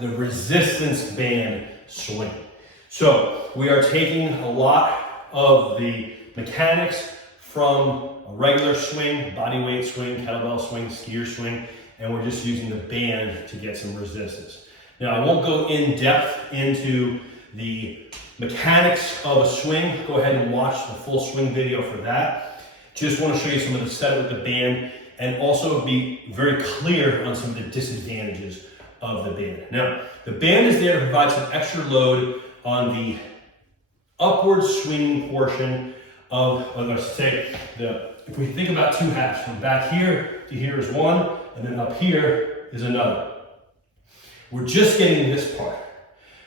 the resistance band swing. So we are taking a lot of the mechanics from a regular swing, body weight swing, kettlebell swing, skier swing, and we're just using the band to get some resistance. Now I won't go in depth into the mechanics of a swing. Go ahead and watch the full swing video for that. Just want to show you some of the setup with the band and also be very clear on some of the disadvantages of the band. Now, the band is there to provide some extra load on the upward swinging portion of, let's say, if we think about two halves, from back here to here is one, and then up here is another. We're just getting this part,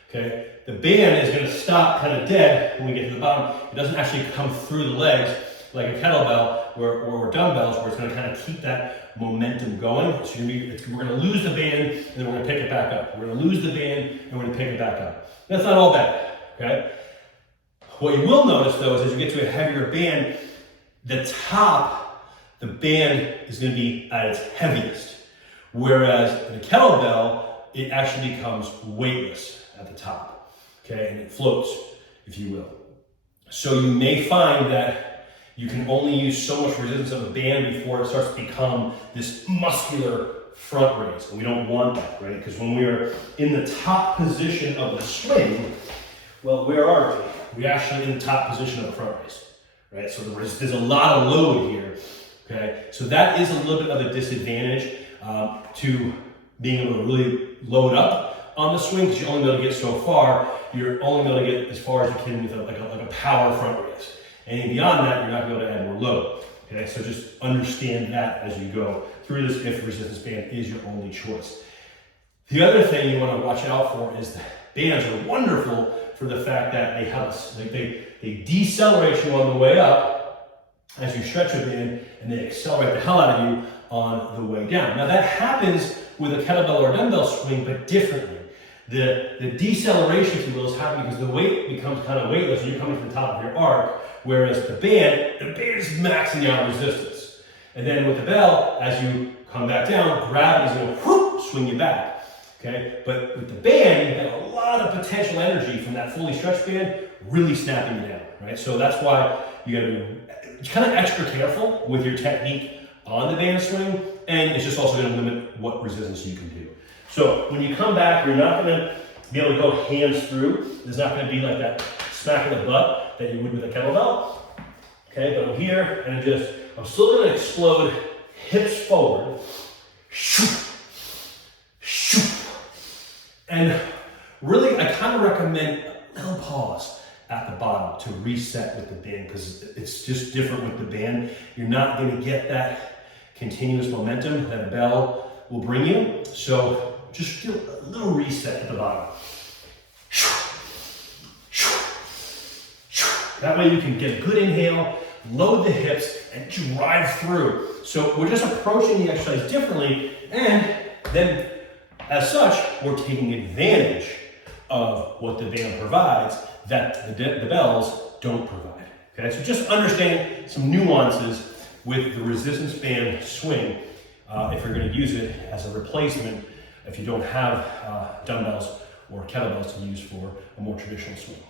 okay? The band is gonna stop kind of dead when we get to the bottom. It doesn't actually come through the legs like a kettlebell or dumbbells, where it's gonna kind of keep that momentum going. So we're gonna lose the band, and then we're gonna pick it back up. We're gonna lose the band, and we're gonna pick it back up. That's not all bad, okay? What you will notice though is as you get to a heavier band, the band is gonna be at its heaviest. Whereas in a kettlebell, it actually becomes weightless at the top, okay? And it floats, if you will. So you may find that you can only use so much resistance of a band before it starts to become this muscular front raise. And we don't want that, right? Because when we are in the top position of the swing, well, where are we? We're actually in the top position of the front raise, right? So there's a lot of load here, okay? So that is a little bit of a disadvantage to being able to really load up on the swing, because you're only going to get so far. You're only going to get as far as you can with like a power front raise. Anything beyond that, you're not going to be able to add more load. Okay, so just understand that as you go through this if resistance band is your only choice. The other thing you want to watch out for is that bands are wonderful for the fact that they help us. They decelerate you on the way up as you stretch a band, and they accelerate the hell out of you on the way down. Now that happens with a kettlebell or dumbbell swing, but differently. The deceleration, if you will, is happening because the weight becomes kind of weightless and you're coming from the top of your arc, whereas the band is maxing out resistance. And then with the bell, as you come back down, gravity is going to whoop, swing you back. Okay? But with the band, you have a lot of potential energy from that fully stretched band really snapping you down, right? So that's why you got to be kind of extra careful with your technique on the band swing, and it's just also going to limit what resistance you can do. So when you come back, you're not going to be able to go hands through. There's not going to be like that smack in the butt that you would with a kettlebell. Okay, but I'm here and I'm still going to explode hips forward. And really, I kind of recommend a little pause at the bottom to reset with the band, because it's just different with the band. You're not going to get that continuous momentum that a bell will bring you. So just do a little reset at the bottom. That way you can get a good inhale, load the hips, and drive through. So we're just approaching the exercise differently, and then as such, we're taking advantage of what the band provides that the bells don't provide. Okay, so just understanding some nuances with the resistance band swing if you're going to use it as a replacement if you don't have dumbbells or kettlebells to use for a more traditional swing.